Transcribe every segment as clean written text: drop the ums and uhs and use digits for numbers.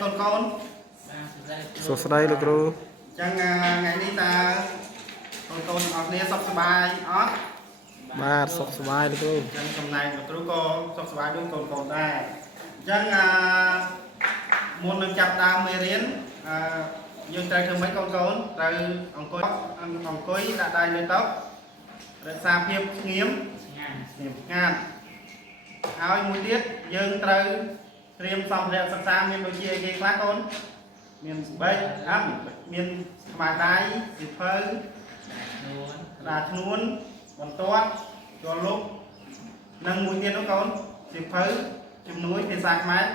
con số đây được rồi chẳng ngày đi ta con học nè sắp bài ó ba số bài được rồi chẳng trong này một đứa con sắp bài đứa con đây chẳng muốn được chặt đào mê riến dương trai thương mấy con rồi ông cối đã tay lên tóc rồi xa phiếp nghiếm ngàn áo mũi tiết dương trai riêng xong rèn sắc xa miền đôi chia cái khác con miền bây miền mà đáy dịp phơi là nuôn còn toát cho lúc nâng mũi tiết nó con dịp phơi chùm núi thì sạc máy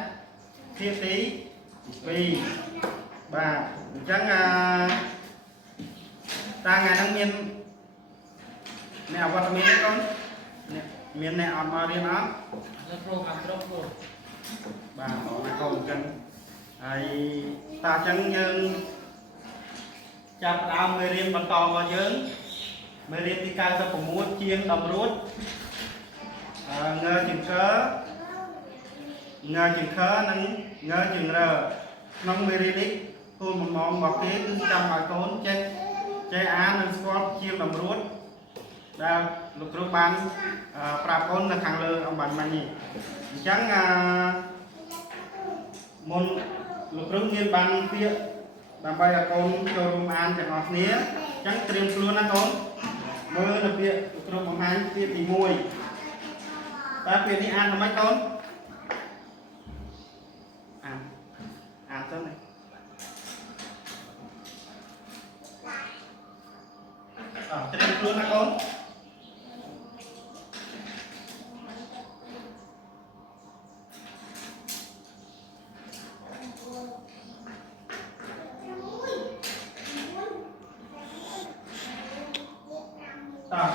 thiết tí vì bà chắc ta ngày năng miền mèo qua miền con miền này ọt mò riêng đó bà họ là con chân ai ta chẳng nhân chạp đào mê riêng bật to vào dưỡng mê riêng đi cao cho cùng mua chiên đồng rút ngơ chừng khớ nâng ngơ chừng rờ nông mê riêng đi thôi một món bọc kế cứ trăm bài tốn chế á nâng squat chiên đồng rút đào lục rút bán prap con là thằng lơ ông bạn mạnh nhỉ chẳng môn lục rút nghiên bằng phía làm bài là con cho rùm an chẳng ngọt nế chẳng triêm luôn á con mơ là phía lục rút bằng hai phía thì mùi ta phía đi ăn là mấy con ăn tốt này triêm luôn á con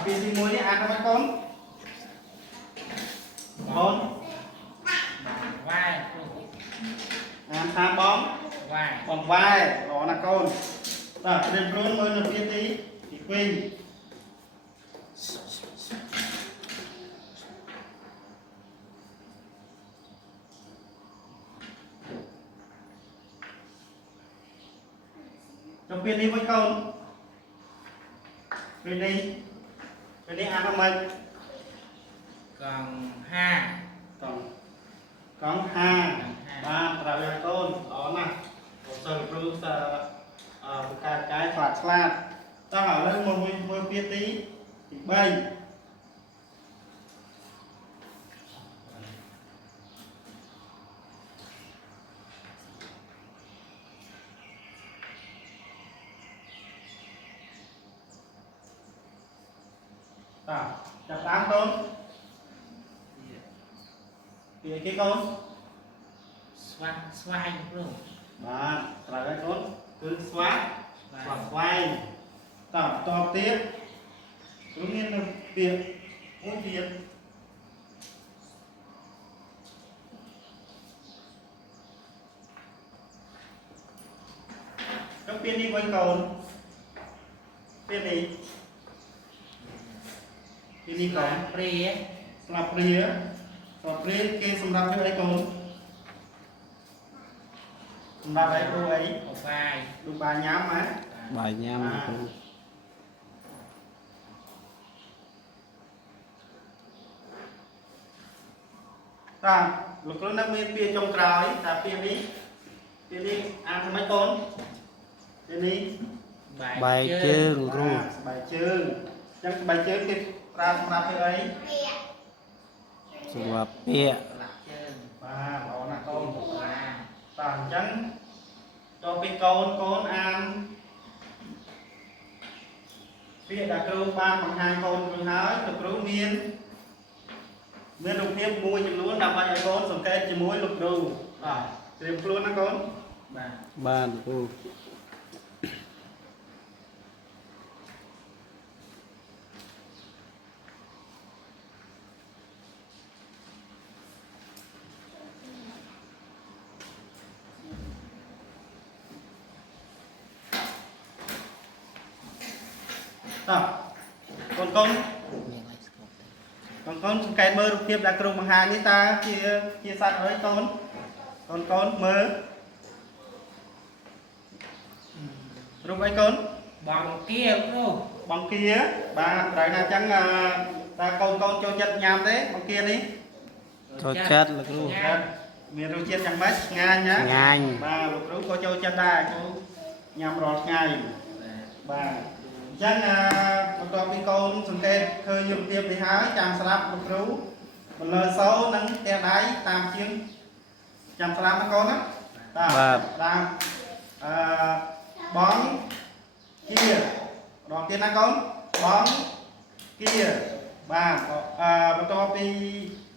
vì thì muối đi ăn không mấy con vai ăn tha bóng bằng vai đó là con đêm rốn mới là phía tí thì quên cho phía đi với con phía đi cái này ăn không mấy còn ha còn ha ba trả lời con đó nè một sợi rú cái phạt flat ta hỏi lên một phía tí thì bay chặt đám con thì cái con xoay luôn đó trả lời con cứ xoay to tiếp đúng nhiên là việc mỗi việc trong phiên đi quanh cầu phiên đi ini kon pria ke semrap cho ấy con semrap ấy cô ấy đúng bài nhám má bài nhám ta lúc đó nó mới pia trong cào ấy ta pia đi ăn mấy con đi bài chương rồi bài chương chẳng bài chương thì ra theo ấy và pia đó là con tàn trắng cho cái con ăn pia đã kêu ba bằng hai con rồi nói được rú miên lục tiếp mua chim luôn đập vào con xong cái chim muối lục đồ tìm luôn đó con ba được con cái mơ tiếp là cùng bằng hai ní ta chia sạch với con mơ រូបអីកូន bằng kia luôn បងគាបាទត្រូវណាអញ្ចឹងតើកូនចូលចិត្តញ៉ាំទេបងគានេះ ចូលចិត្តលោកគ្រូ បាទមានរសជាតិយ៉ាងម៉េចឆ្ងាញ់ណា ឆ្ងាញ់ បាទលោកគ្រូក៏ចូលចិត្តដែរគ្រូញ៉ាំរាល់ថ្ងៃបាទអញ្ចឹងបន្ទាប់ពីកូនសង្កេតឃើញរូបភាពនេះហើយចាំស្រាប់លោកគ្រូបន្លឺសូរនិងផ្ទះដៃតាមជាងចាំស្រាប់ណាកូនណាបាទតាមបងគាម្ដងទៀតណាកូនបងគាបាទបន្ទាប់ពី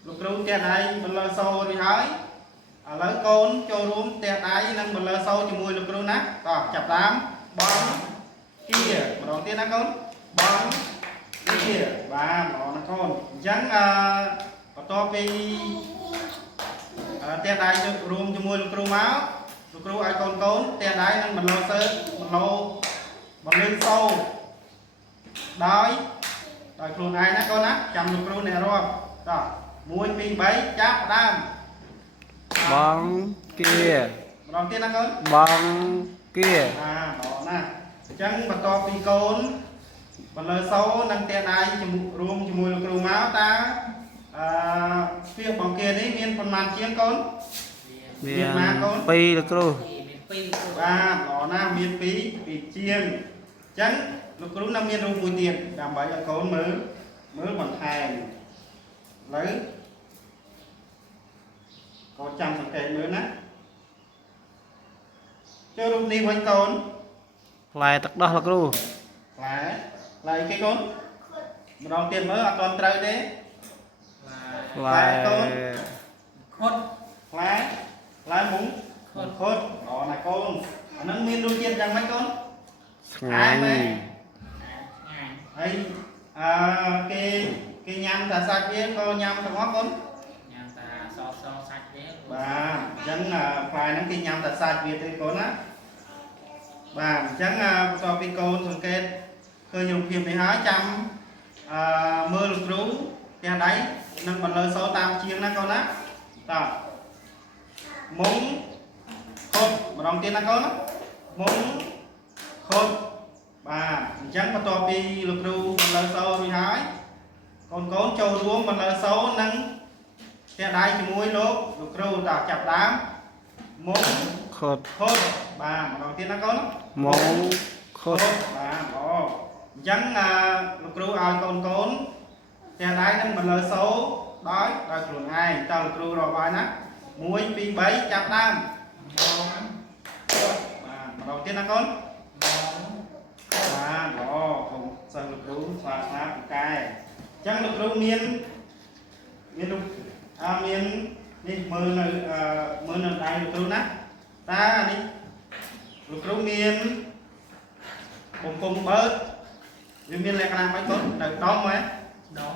លោកគ្រូផ្ទះដៃបន្លឺសូររួចហើយឥឡូវកូនចូលរួមផ្ទះដៃនិងបន្លឺសូរជាមួយលោកគ្រូណាតោះចាប់តាមបងគាម្ដងទៀតណាកូនបងគាបាទល្អណាស់កូនអញ្ចឹងបន្ទាប់ពីផ្ទះដៃរួមជាមួយលោកគ្រូមកលោកគ្រូឲ្យកូនផ្ទះដៃនិងបន្លឺសូរបន្លឺសូរដោយខ្លួនឯងណាកូនណាចាំលោកគ្រូអ្នករាប់តោះ1 2 3ចាប់ដើម បងគា ម្ដងទៀតណាកូន បងគា ល្អណាស់អញ្ចឹងបន្ទាប់ពីកូនបន្លឺសូរនិងផ្ទះដៃរួមជាមួយលោកគ្រូមកតើស្ពាហ៍បងគានេះមានប៉ុន្មានជាងកូន មាន2លោកគ្រូ មានពីរ បាទល្អណាស់មាន2ជាងអញ្ចឹងលោកគ្រូនៅមានរូបមួយទៀតដើម្បីឲ្យកូនមើលបន្ថែមឥឡូវកូនចាំសង្កេតមើលណាចូលរូបនេះវិញកូន ផ្លែទឹកដោះលោកគ្រូ ផ្លែគេកូនម្ដងទៀតមើលអត់ទាន់ត្រូវទេ ផ្លែ ខុត ផ្លែមុំខុតល្អណាស់កូនអានឹងមានរសជាតិយ៉ាងម៉េចកូន ឆ្ងាញ់ ងាយ ហើយគេញ៉ាំតែសាច់វាក៏ញ៉ាំទាំងអស់កូន ញ៉ាំតាសសាច់ទៀត បាទអញ្ចឹងផ្លែហ្នឹងគេញ៉ាំតែសាច់វាទេកូនណាបាទអញ្ចឹងបន្ទាប់ពីកូនសង្កេតឃើញរូបភាពនេះហើយចាំមើលលោកគ្រូផ្ទះដៃនិងបន្លឺសូរតាមជាងណាកូនណាតោះមុំខុតម្ដងទៀតណាកូនណាមុំខុតបាទអញ្ចឹងបន្ទាប់ពីលោកគ្រូបន្លឺសូររួចហើយកូនចូលរួមបន្លឺសូរនិងផ្ទះដៃជាមួយលោកគ្រូតោះចាប់ដើមមុំ ខុត ខុតបាទម្ដងទៀតណាកូន មុំខុត បាទល្អអញ្ចឹងលោកគ្រូឲ្យកូនផ្ទះដៃនឹងបន្លឺសូរដោយខ្លួនឯងតើលោកគ្រូរាប់ឲ្យណា1 2 3ចាប់ដើមបាទម្ដងទៀតណាកូនបាទល្អកូនសិស្សលោកគ្រូស្វាស្នាពូកែអញ្ចឹងលោកគ្រូមានរូបមាននេះមើលនៅដៃលោកគ្រូណាតើនេះលោកគ្រូមានបំពង់បើកវាមានលក្ខណៈម៉េចកូននៅដុំហ៎ ដង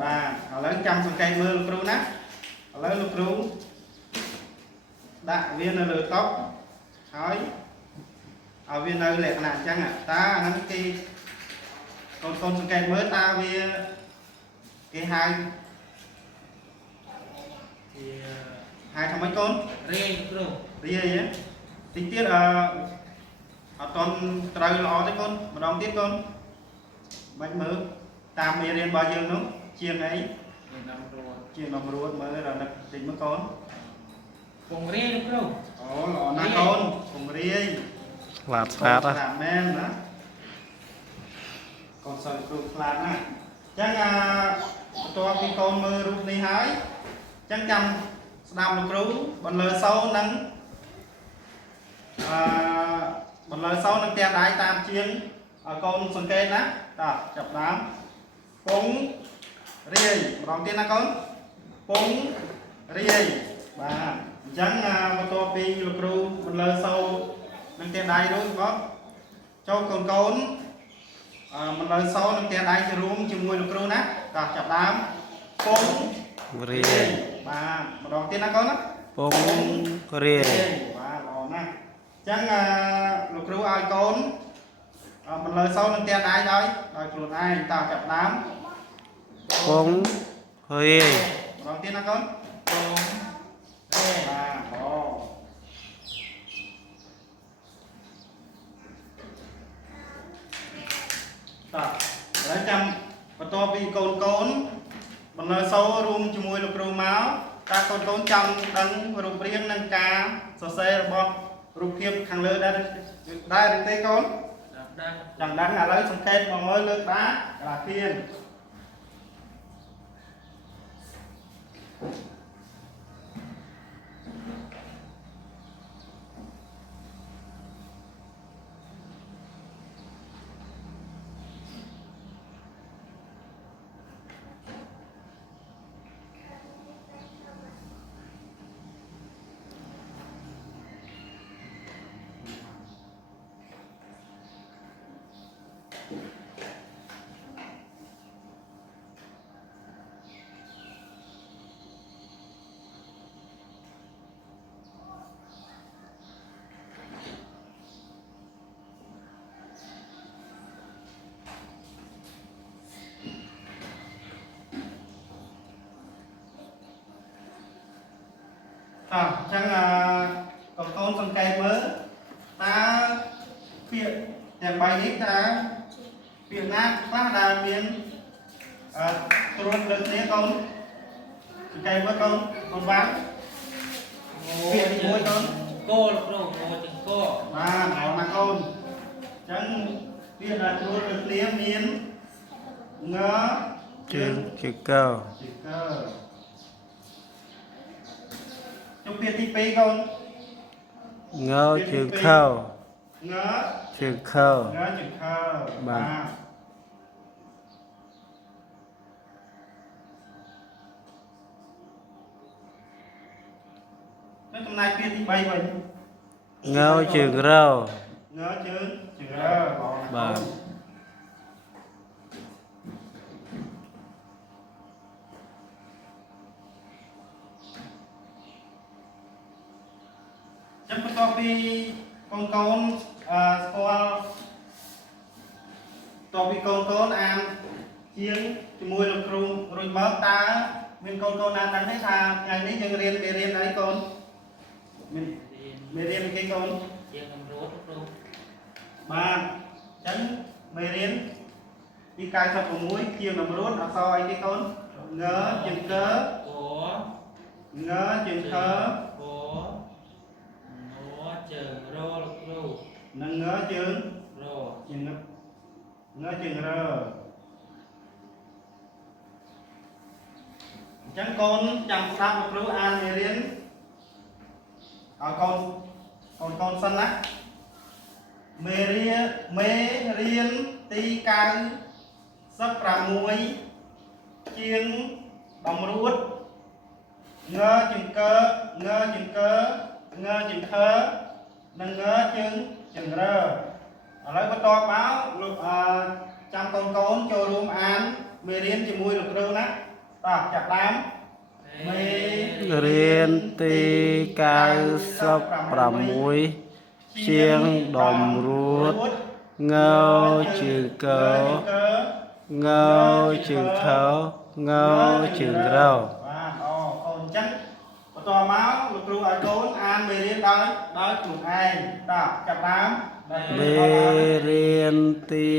បាទឥឡូវចាំសង្កេតមើលលោកគ្រូណាឥឡូវលោកគ្រូដាក់វានៅលើតុហើយឲ្យវានៅលក្ខណៈអញ្ចឹងតើអាហ្នឹងគេកូនសង្កេតមើលតើវាគេហៅ thì ហៅថាម៉េចកូន riêng luôn រាយតិចទៀតអត់តន់ត្រូវល្អទេកូនម្ដងទៀតកូនបាច់មើលតាមមេរៀនរបស់យើងនោះជាងអី thì nằm rồi ជាងនំរួតមើលរនឹកតិចមើលកូន cùng riêng luôn អូល្អណាស់កូនពង្រាយ ស្លាតស្លាត ស្លាប់មែនណាកូនសិស្សគ្រូខ្លាចណាស់អញ្ចឹងបន្ទាប់ពីកូនមើលរូបនេះហើយអញ្ចឹងចាំស្ដាប់លោកគ្រូបន្លឺសូរនិងបន្លឺសូរនិងផ្ទះដៃតាមជាងឲ្យកូនសង្កេតណាតោះចាប់ដើមពងរាយម្ដងទៀតណាកូនពងរាយបាទអញ្ចឹងបន្ទាប់ពីលោកគ្រូបន្លឺសូរនិងផ្ទះដៃរួចបងចូលកូនបន្លឺសូរនិងផ្ទះដៃរួមជាមួយលោកគ្រូណាតោះចាប់ដើមពង រាយ បាទម្ដងទៀតណាកូនណា ពងរាយ បាទល្អណាស់អញ្ចឹងលោកគ្រូឲ្យកូនបន្លឺសូរនឹងផ្ទះដៃដោយខ្លួនឯងតើចាប់ដើម ពងរាយ ម្ដងទៀតណាកូន cùng riêng បាទល្អ ពីកូនកូនបណ្ណើសូរួមជាមួយលោកគ្រូមកតើកូនកូនចង់ដឹងរូបរាងនិងការសរសេររបស់រូបភាពខាងលើដែរឬទេកូន đang ចង់ដឹងឥឡូវសង្កេតមកមើលលើក្តារក្តារធាន ចឹងកូនសង្កេតមើលតើពាក្យទាំង3នេះតើពាក្យណាខ្លះដែលមានត្រួតលើគ្នាកូនសង្កេតមើលកូនបាន ពាក្យទី1កូន cô là pro cô chừng cô បាទអរណាកូនចឹងពាក្យដែលត្រួតលើគ្នាមានង Chữ chữ câu ជិកចុះពាក្យទី2កូន ngô chữ khâu ង chữ khâu ងជិកខើ បាទ នៅចំណាយពាក្យទី3វិញ ngô chữ râu ងជើងជើងរើបង បាទ ចឹងបន្ទាប់ពីកូនកូនស្គាល់តពីកូនកូនអានជាងជាមួយលោកគ្រូរួចមកតើមានកូនកូនណាដឹងទេថាថ្ងៃនេះយើងរៀនមេរៀនអីកូនមាន thì មេរៀនអីគេកូន chiếc cầm rốt pro បាទអញ្ចឹងមេរៀនទី96ជាតម្រួតអក្សរអីគេកូនងជើងកើ có ងជើងខើ có nó chờ rô là pro និងងជើង rô ជើងងជើងរើអញ្ចឹងកូនចាំស្ដាប់លោកគ្រូអានមេរៀនឲ្យកូនសិនណាមេរៀនទី96ជាងតម្រួតងជើងកើងជើងកើងជើងខើនិងងជើងរើឥឡូវបន្តមកលោកចាំកូនចូលរួមអានមេរៀនជាមួយលោកគ្រូណាតោះចាប់ដើម រៀនទី96ជាងតម្រួតងើជើងកោងើជើងខោងើជើងរោ បាទអូកូនអញ្ចឹងបន្តមកលោកគ្រូឲ្យកូនអានមេរៀនដោយខ្លួនឯងតោះចាប់ដើម មេរៀនទី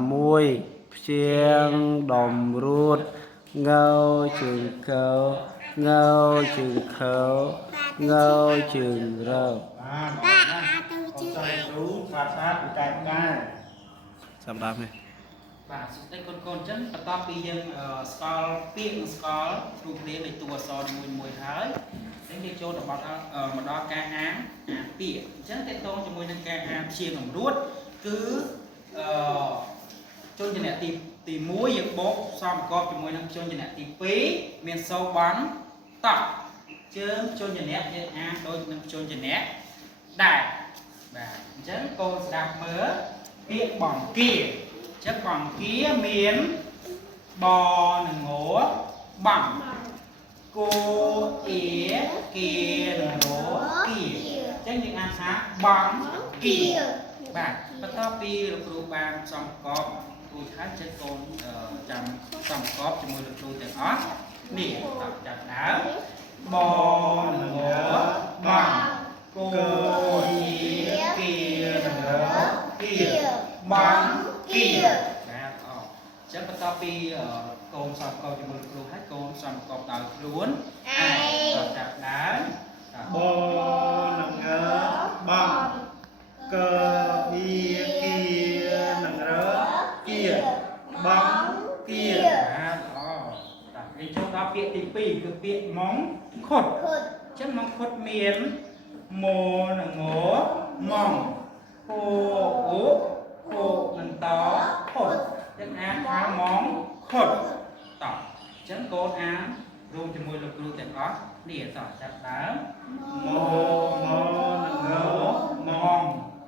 96ជាងតម្រួតងើជើងកោងើជើងខោងើជើងរោ បាទអរណាស់ទៅជាគ្រូស្វាស្វាពីកែផ្កាយ សម្រាប់នេះ បាទសុខតែកូនៗចឹងបន្ទាប់ពីយើងស្គាល់ពាក្យនិងស្គាល់រូបរាងនៃតួអក្សរមួយៗហើយអញ្ចឹងយើងចូលទៅមកដល់ការអានពាក្យអញ្ចឹងតេតងជាមួយនឹងការអានជាតម្រួតគឺជនជាអ្នកទី1យើងបូកផ្សំប្រកបជាមួយនឹងជនជាអ្នកទី2មានសូបានតក់ជើងជនជាអ្នកយើងអានដូចនឹងជនជាអ្នកដែរបាទអញ្ចឹងកូនស្ដាប់មើលពាក្យបង្គាចឹងបង្គាមានបនិងងបង្គោអៀគៀនិងរគៀចឹងយើងអានថាបង្គាបាទបន្ទាប់ពីលោកគ្រូបានផ្សំប្រកបរួចហើយចឹងកូនចាំផ្សំប្រកបជាមួយលោកគ្រូទាំងអស់នេះចាប់ដើមបនិងងបង្គោអៀគៀនិងរគៀបង្គាបាទអ ពីកូនសំកោជាមួយគ្រូហើយកូនសំកោដោយខ្លួនឯងដល់ចាប់ដើម បនឹងងើបងកើអ៊ីគីនឹងរើគៀបងគៀ បាទល្អតានេះចូលដល់ពាក្យទី2គឺពាក្យម៉ងខុតអញ្ចឹងម៉ងខុតមានម៉ូនិងងម៉ងហូអូហូនិងតខុតអញ្ចឹងអានថាម៉ងខុតតអញ្ចឹងកូនអានរួមជាមួយលោកគ្រូទាំងអស់នេះតចាប់ដើម ម៉ូនឹងងើ ម៉ង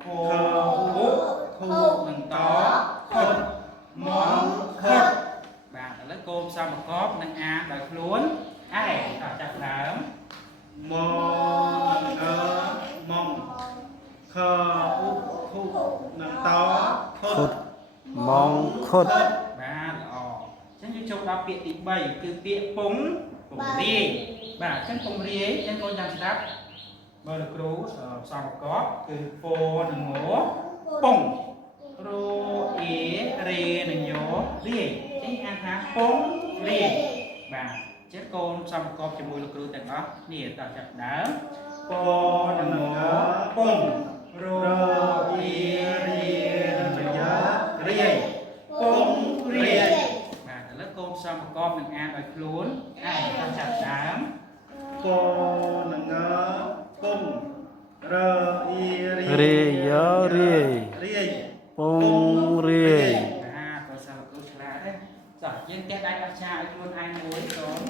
ហូអូហូនិងតខុតម៉ងខុតបាទឥឡូវកូនផ្សំប្រកបនឹងអានដោយខ្លួនឯងតចាប់ដើម ម៉ូនឹងងើម៉ងខើអ៊ុខុនឹងតខុ ខុ ត តម៉ងខុត បាទល្អអញ្ចឹងយើងចូលដល់ពាក្យទី3គឺពាក្យពងរាយបាទអញ្ចឹងពងរាយអញ្ចឹងកូនចាំស្ដាប់បើលោកគ្រូផ្សំប្រកបគឺពោនិងងពងរោអេរេនិងយោរាយអញ្ចឹងអានថាពងរាយបាទអញ្ចឹងកូនផ្សំប្រកបជាមួយលោកគ្រូទាំងអស់នេះតចាប់ដើមពោនិងងពងរោអេរេនិងយោរាយពងរាយ បាទឥឡូវកូនផ្សំប្រកបនឹងអានដោយខ្លួនឯងតាមចាប់ដើម បនឹងងើពុំរើអ៊ីរី រាយយោរាយ រាយ ពងរាយ បាទកូនសាលោកគ្រូឆ្លាតទេចា៎យើងចេះដាច់អក្សរឲ្យខ្លួនឯងមួយកូន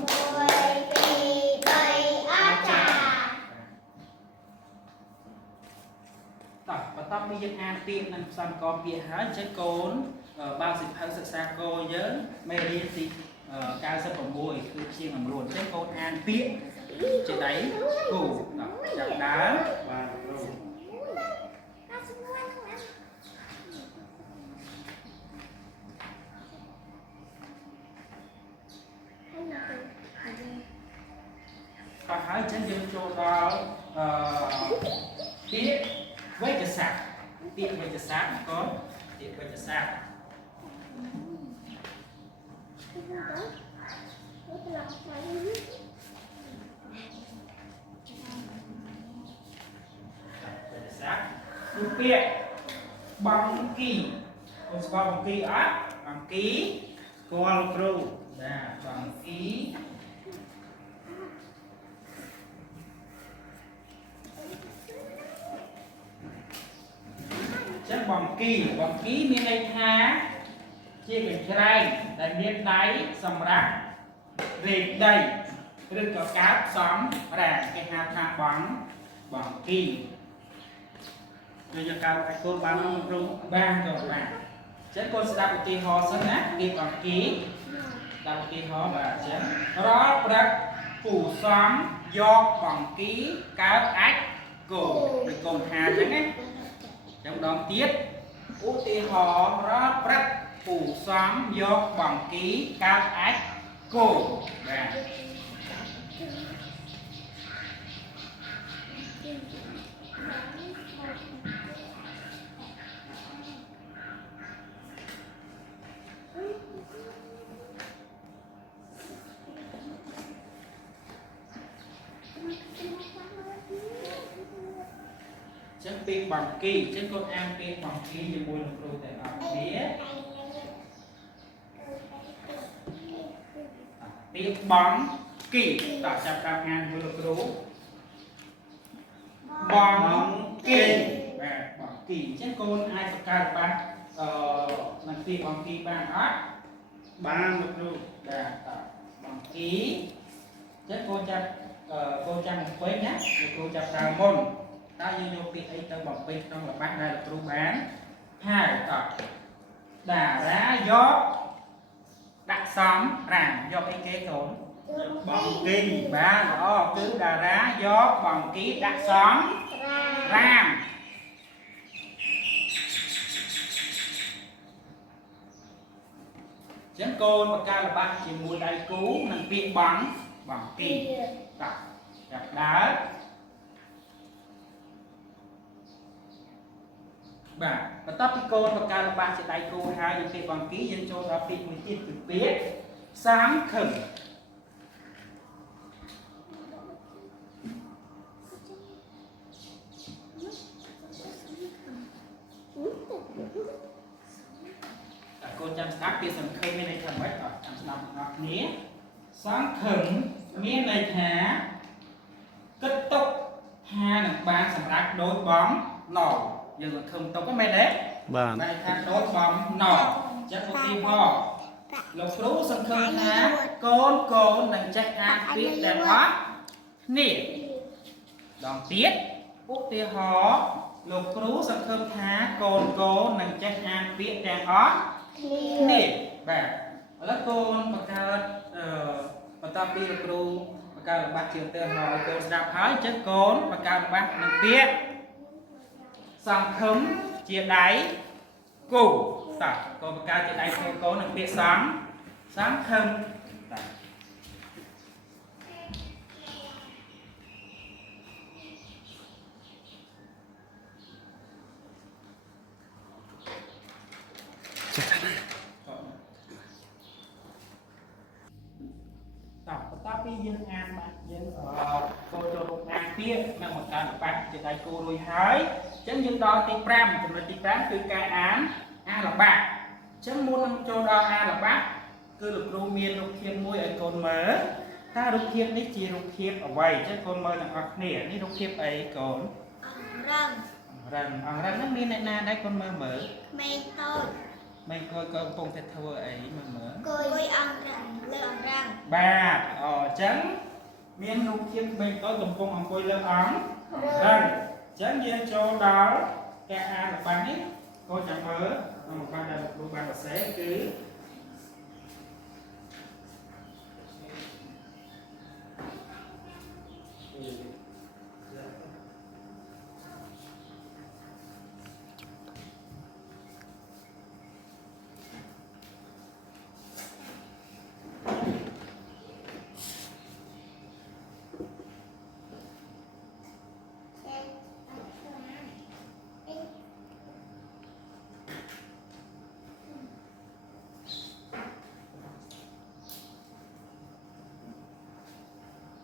តោះបន្ទាប់ពីយើងអានពាក្យនិងផ្សំប្រកបពាក្យហើយអញ្ចឹងកូនបើសិភៅសិក្សាគោលយើងមេរៀនទី96គឺជាងអង្រួនអញ្ចឹងកូនអានពាក្យជាដៃគូតោះចាប់ដើម បាទគ្រូ ក៏ហើយអញ្ចឹងយើងចូលដល់ពាក្យវេជ្ជសាស្ត្រពាក្យវេជ្ជសាស្ត្រកូនពាក្យវេជ្ជសាស្ត្រគឺពាក្យបង្គីកូនស្គាល់បង្គីអត់បង្គី ស្គាល់គ្រូ បាទបង្គីចឹងបង្គីមានន័យថាជាកញ្ច្រែងដែលមានដៃសម្រាប់រែកដីឬក៏កាបផ្សំរ៉ាគេហៅថាបង្គី យើងយកកៅអាចគោលបានអត់គ្រូ បានក៏បានចឹងកូនស្ដាប់ឧទាហរណ៍សិនណាពាក្យបង្គីស្ដាប់ឧទាហរណ៍បាទអញ្ចឹងរាល់ព្រឹកពូសំយកបង្គីកើតអាចគោដូចកូនថាអញ្ចឹងណាចាំម្ដងទៀតឧទាហរណ៍រាល់ព្រឹកពូសំយកបង្គីកើតអាចគោបាទ ចឹងពាក្យបង្គីចឹងកូនអានពាក្យបង្គីជាមួយនឹងគ្រូទាំងអស់គ្នាពាក្យបង្គីតើចាប់តាមអានជាមួយលោកគ្រូបង្គីបាទបង្គីចឹងកូនអាចបង្កើតបាននឹងពាក្យបង្គីបានអត់ បានលោកគ្រូ បាទតើបង្គីចឹងកូនចាប់បំពេញណាលោកគ្រូចាប់ដើមមុន តើយើងយកពាក្យអីទៅបំពេញក្នុងល្បះដែលលោកគ្រូបានហើយតើតារាយកដាក់សំរាមយកអីគេកូន បងគី បាទល្អគឺតារាយកបង្គីដាក់សំរាមចឹងកូនបកកាលល្បះជាមួយដៃគូនឹងពាក្យបង្គីតើចាប់ដើម បាទបន្ទាប់ពីកូនបកការរបស់ជាដៃគូហើយយើងពេលបង្គីយើងចូលដល់ពាក្យមួយទៀតគឺពាក្យសាំខឹងកូនចាំស្ដាប់ពាក្យសង្ឃឹមមានន័យថាម៉េចអត់ចាំស្ដាប់ទាំងអស់គ្នាសង្ឃឹមមានន័យថាគិតទុកថានឹងបានសម្រេចដោយបំណងយើងសង្ឃឹមទុកហ្នឹងមែនទេ បាទ ន័យថាដោយបំណងចឹងឧទាហរណ៍លោកគ្រូសង្ឃឹមថាកូននឹងចេះអានពាក្យទាំងអស់គ្នាដងទៀតឧទាហរណ៍លោកគ្រូសង្ឃឹមថាកូននឹងចេះអានពាក្យទាំងអស់គ្នាបាទឥឡូវកូនបង្កើតបន្ទាប់ពីលោកគ្រូបង្កើតល្បះជាឧទាហរណ៍ឲ្យកូនស្ដាប់ហើយអញ្ចឹងកូនបង្កើតល្បះនឹងពាក្យសង្ឃឹមជាដៃគូតើកូនបង្កើតជាដៃគូកូននឹងពាក្យសង្ឃឹមតើ តើបន្ទាប់ពីយើងអានបានយើងចូលចូលរូបអានពាក្យនិងបង្កើតល្បះជាដៃគូរួចហើយអញ្ចឹងយើងដល់ទី5ចំណុចទី5គឺការអានល្បះអញ្ចឹងមុននឹងចូលដល់អានល្បះគឺលោកគ្រូមានរូបភាពមួយឲ្យកូនមើលតើរូបភាពនេះជារូបភាពអ្វីអញ្ចឹងកូនមើលទាំងអស់គ្នានេះរូបភាពអីកូនអង្រឹងហ្នឹងមានអ្នកណាដែរកូនមើលមើលមិនគួយកំពុងតែធ្វើអីមើល បាទអញ្ចឹងមានរូបភាពក្មេងតូចកំពុងអង្គុយលើអង្រឹងអញ្ចឹងយើងចូលដល់ការអានល្បះនេះកូនចាំមើលក្នុងល្បះដែលលោកគ្រូបានសរសេរគឺ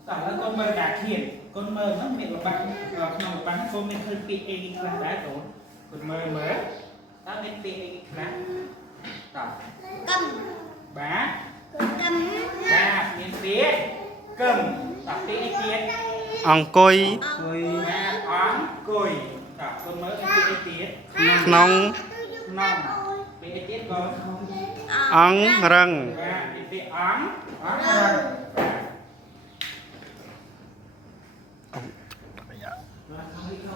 តើឥឡូវកូនមើលការឃៀនកូនមើលហ្នឹងមានល្បះក្នុងល្បះកូនមានឃើញពាក្យអីខ្លះដែរកូនមើលតើមានពាក្យអីខ្លះតើបាទមានពាក្យកឹមតើពាក្យនេះទៀត អង្គុយ បាទអង្គុយតើកូនមើលមានពាក្យអីទៀត ក្នុង ពាក្យអីទៀតកូន អង្រឹង បាទមានពាក្យអង្គរឹង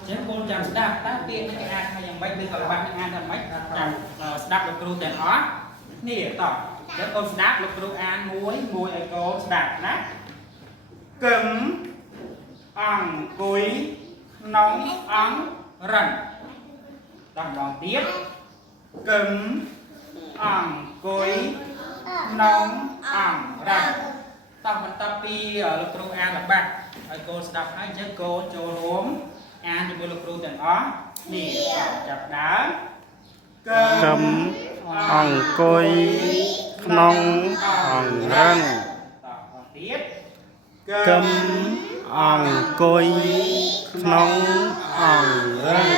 ចឹងកូនចាំស្ដាប់តើពាក្យនេះគេអានថាយ៉ាងម៉េចឬក៏ល្បះនេះអានថាម៉េចចាំស្ដាប់លោកគ្រូទាំងអស់គ្នាតោះចឹងកូនស្ដាប់លោកគ្រូអានមួយឲ្យកូនស្ដាប់ណាកឹមអង្គុយក្នុងអង្រឹងដល់ម្ដងទៀតកឹមអង្គុយក្នុងអង្រឹងតោះបន្ទាប់ពីលោកគ្រូអានល្បះឲ្យកូនស្ដាប់ហើយអញ្ចឹងកូនចូលរួមអានជាមួយលោកគ្រូទាំងអស់នេះចាប់ដើមកឹម អង្គុយក្នុងអង្រឹង តោះទៀត កឹមអង្គុយក្នុងអង្រឹង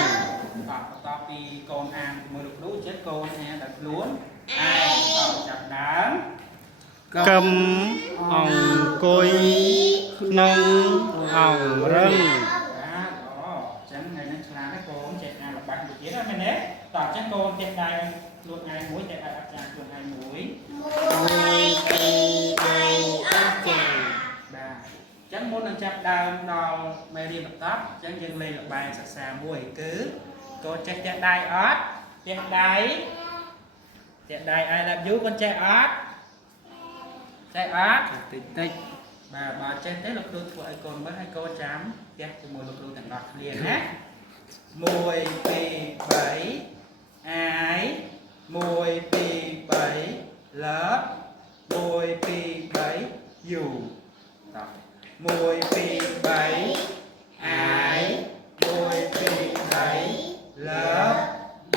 បន្ទាប់ពីកូនអានជាមួយលោកគ្រូចិត្តកូនអានដល់ខ្លួនអានតចាប់ដើមក ឹមអង្គុយក្នុងអង្រឹង បាទចឹងថ្ងៃនេះឆ្លាតកូនចេះអានល្បះមួយទៀតហ្នឹងមែនទេតោះចឹងកូនចេះដែរខ្លួនឯងមួយចេះដែរអាចារ្យខ្លួនឯងមួយបាទចឹងមុននឹងចាប់ដើមដល់មេរៀនបន្តចឹងយើងលេងល្បែងសិក្សាមួយគឺកូនចេះដៃអត់ចេះដៃ I love you កូនចេះអត់ចេះអត់តិចបាទបើចេះទេលោកគ្រូធ្វើឲ្យកូនមើលហើយកូនចាំផ្ទះជាមួយលោកគ្រូទាំងអស់គ្នាណា1 2 3 I 1 2 3 love 1 2 3 you តោះ1 2 3 I 1 2 3 love 1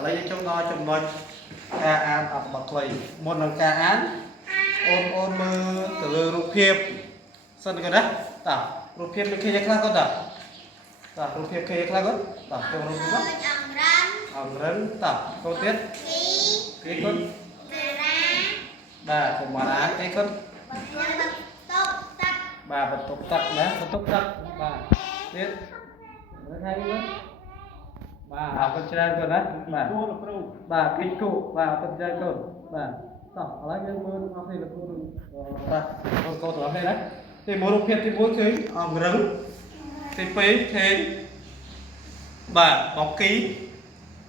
lấy trong đó trong nói ca an ở bậc lầy một lần ca án ôn mơ từ lừa rụp hiệp sân cái đấy ta rụp hiệp được khi khác con ta rụp hiệp khi khác con ta câu rụp hiệp ẩm rắn ta câu tiết cái con bà cùng bà đá cái con bà bật tục tắc đấy bật tục tắc bà tiết hai cái con bà con trai con đấy bà kinh cụ bà con trai con bà tỏ lấy những môn học thì là cô tỏ đây đấy thì mỗi một thì mỗi cái rừng thì phí thế bà bóng ký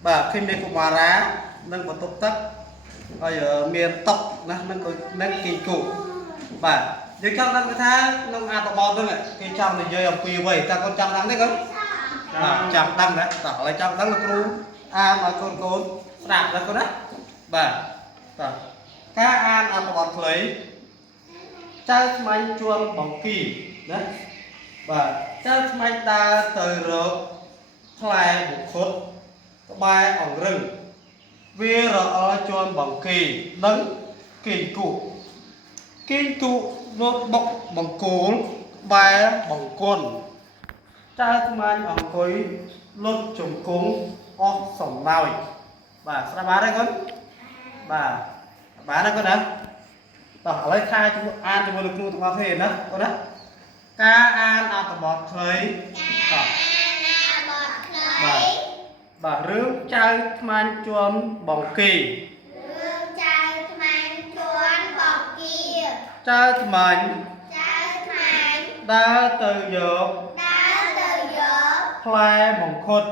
bà khi mình cũng mà rá nâng vào tục tắc ở miền tộc nâng kỳ cụ bà dưới trong nâng cái thang nâng à tộc bò thôi này cái trong thì dây ông quỳ vậy ta con trăm đắng đấy không trăm đắng đấy tỏ lại trăm đắng là cô mà con đạp ra con đấy bà cá an ăn bọt lấy trái máy chuông bóng kỳ đấy và trái máy ta từ rượu khai một phút ba ổng rừng vì rợ chuông bóng kỳ nâng kinh cụ nốt bọc bằng cố ba bằng quần trái máy ổng cuối lốt trùng cúng sổng nào bà sao bà đây con bà đây con nè tỏ lấy khai chúng an cho một lực lượng tụi phê đó con đó ca an à tụi bọt thấy bà rước trai man chuông bóng kỳ trai mình đã từ dược phai bóng khốt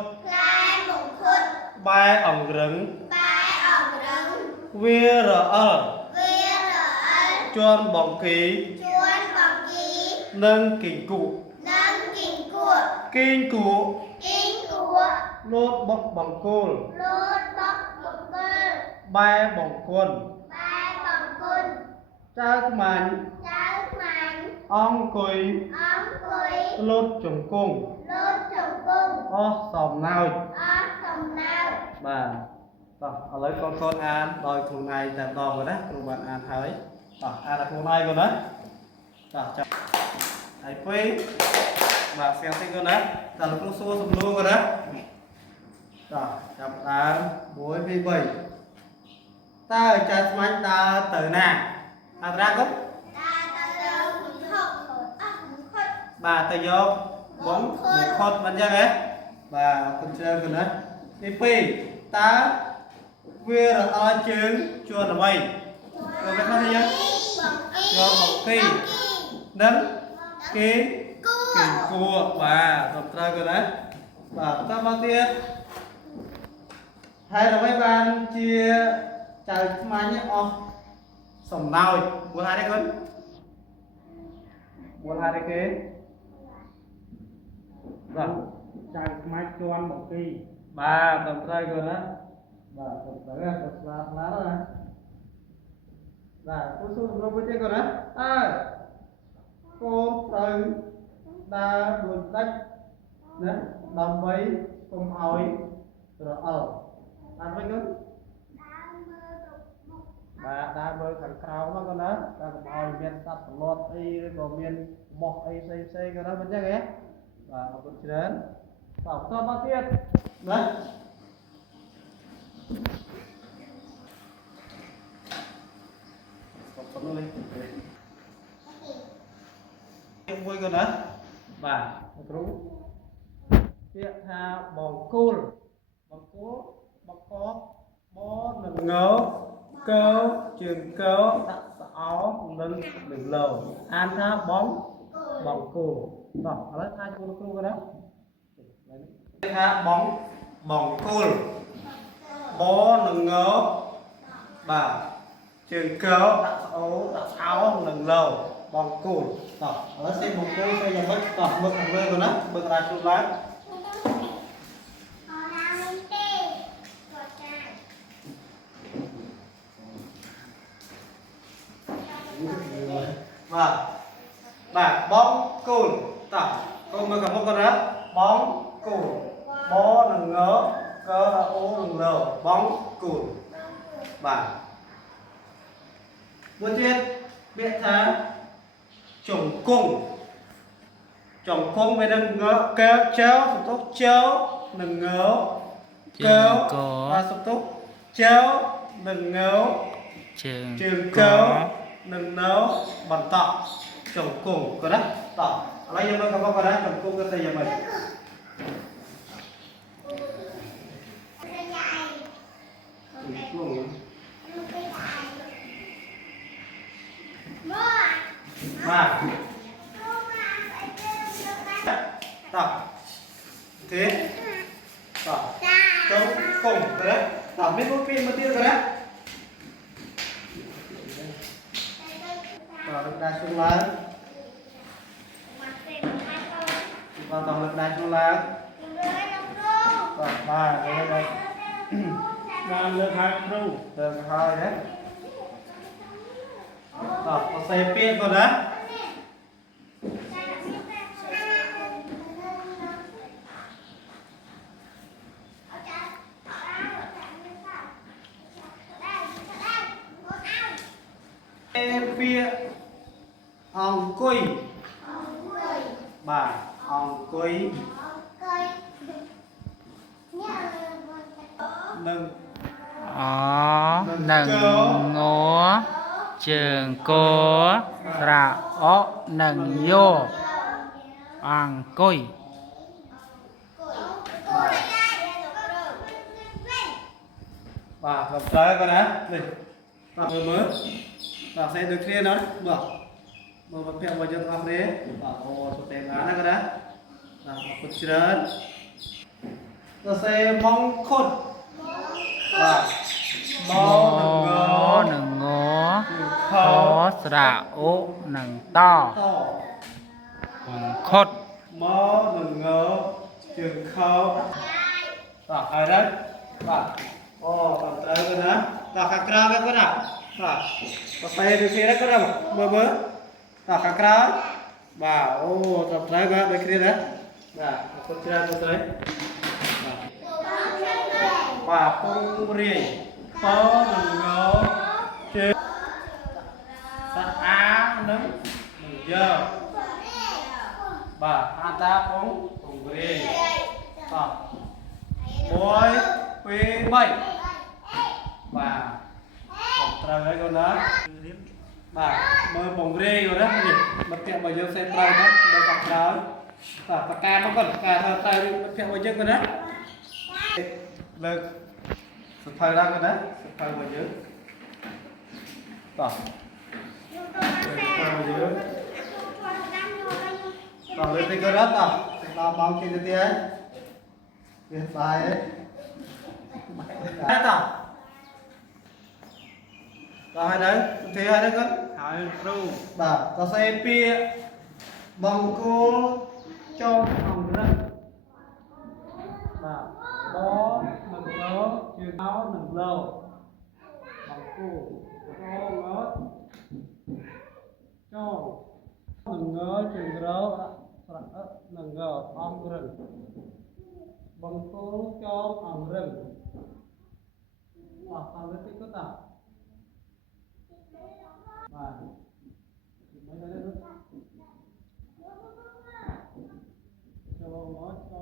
ba ổng rừng vía rỡ chuông bóng kỳ nâng kinh cụ lốt bọc bằng côn ba bóng quân trái mạnh ong cùi lốt trùng cung sòng nào bà ở lấy con an đòi cùng này tạm đòn rồi đó cùng bạn an thấy an là cùng này rồi đó hãy phê bà xem thấy con đấy là con xua xung luôn rồi đó chập đàn bối vi bảy ta ở chặt mạnh ta tới nè ra không bà tới vô bóng một khốt vẫn ra đấy bà con chơi con đấy đi phi ta vừa là o trứng chua là mày rồi cái con gì cho một kỳ nấm kỳ cua bà tập ra rồi đấy bà ta bao tiền hay là mấy bạn chia chào mai nhé sòng nào buồn hai đấy con buồn hai đấy kế rồi chào mai cho ăn một kỳ bà tập ra rồi đó bà tập ra lá đó này là cô xuống rồi với thế còn đó cô từ đa buồn tách đấy đồng mấy cùng hỏi rồi ăn với con bà đa bơi thằng cao nó con đó ta cùng hỏi miền sắt lọt ấy còn miền mọc ấy xây cái đó vẫn chắc ghé và học được đến học cho bao tiền đấy sống lên em vui con đó bà rú việc tha bóng côn bóng có bó nâng ngớ câu trường câu đặt áo nâng đừng lầu an tha bóng côn đó lấy hai con côn đó tha bóng côn bó nâng ngớ bà trường câu đặt áo nâng lầu bóng côn đó lấy xem bóng côn bây giờ mất bực thằng mơ rồi đó bực ra chung lát và bóng cồn con mơ cả một con đó bóng cồn bó nâng ngớ cơ ô lờ bóng cùn bà một tiết biết thá trồng cung với đừng ngỡ kéo chéo sụp tốc chéo đừng ngớ kéo và sụp tốc chéo đừng ngớ trường kéo đừng nấu bằng tọ trồng cung có đấy tọ lấy cho nó không có đấy trồng cung cái gì vậy mình ba tập thế tập chống cùng cái đấy tập biết có pin một tiêu cái đấy tập lực đai xuống lá và tập lực đai xuống lá tập ba cái đây đang lực hai ru lực hai đấy tập có xe pin rồi đấy phía ông cùi bà ông cùi nâng nâng ngó trường cố ra ó nâng vô ăn cùi bà gặp trái con đấy này bà mới bà sẽ được kia nó bà bà phèo vào chân ông đấy bà ô số tiền án cái đấy bà một chân nó sẽ mong khôn bà mò nâng ngó khó ra ó nâng to khốt mò nâng ngó trường khâu bà ai đấy bà ô bà trái con đấy bà khắc ra cái con nào bà saya di sini kan apa? Tak kakra. Ba, oh, tak try ba bakery dah. Ba, aku try tu try. Ba, puri. Pau ngau. Che. Sa a nang. Giờ. Ba, anta puri. Ba. Boy, pi bay. Ba. Trời ơi con đó bà mơ bồng rê rồi đó nhỉ bật kẹo bao giờ xe trời đó đâu gặp đó và ca nó còn ca thơ tay bật kẹo bao giờ con đó lực sụp thời ra con đó sụp thời bao giờ tỏ lên cái đó tỏ tao bóng trên cái ấy việc bài ấy tỏ rồi đấy thế hai đấy con hai ru bảo có xe pia bằng cô cho phòng đó bảo đó nằm đó chưa áo nằm lâu bằng cô cho ngớ cho nằm ngớ chừng đó nằm ngớ ong rừng bằng cô cho ong rừng bảo tao lấy cái tao và mấy cái đó cho nó cho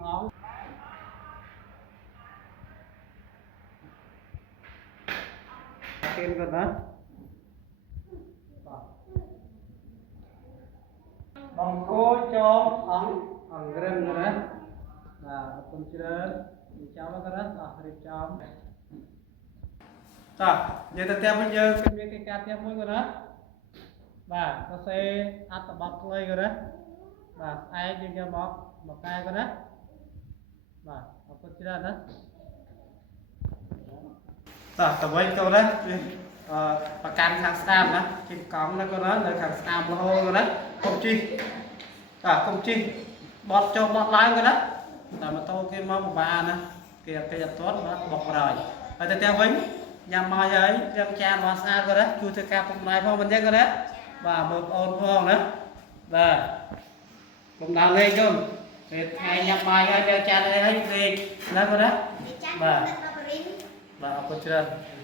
áo thêm gần đó bằng cô cho ống rừng rồi đấy là con chưa cháu nó đó là đi cháu rồi, giờ tiếp theo bây giờ cái ca tiếp mới của nó và nó sẽ áp tập bật lên rồi đó và ai đi cho một cái của nó và nó có chỉ ra đó rồi tập với câu đó và can thằng stam đó trên cổng nó có nó là thằng stam là hô rồi đó công chi bọt cho bọt lái rồi đó là mà tôi cái món bà nè kìa cái tốt nó bọt rồi và tiếp theo với nhằm mò ấy đem cha mà xa rồi đó chui theo cặp một này phong mình thấy rồi đó và một ôn phong nữa và cũng đào lên con ពេលថ្ងៃញ៉ាំបាយហើយយកចានអីហើយលេងណាកូនណាបាទអរគុណច្រើន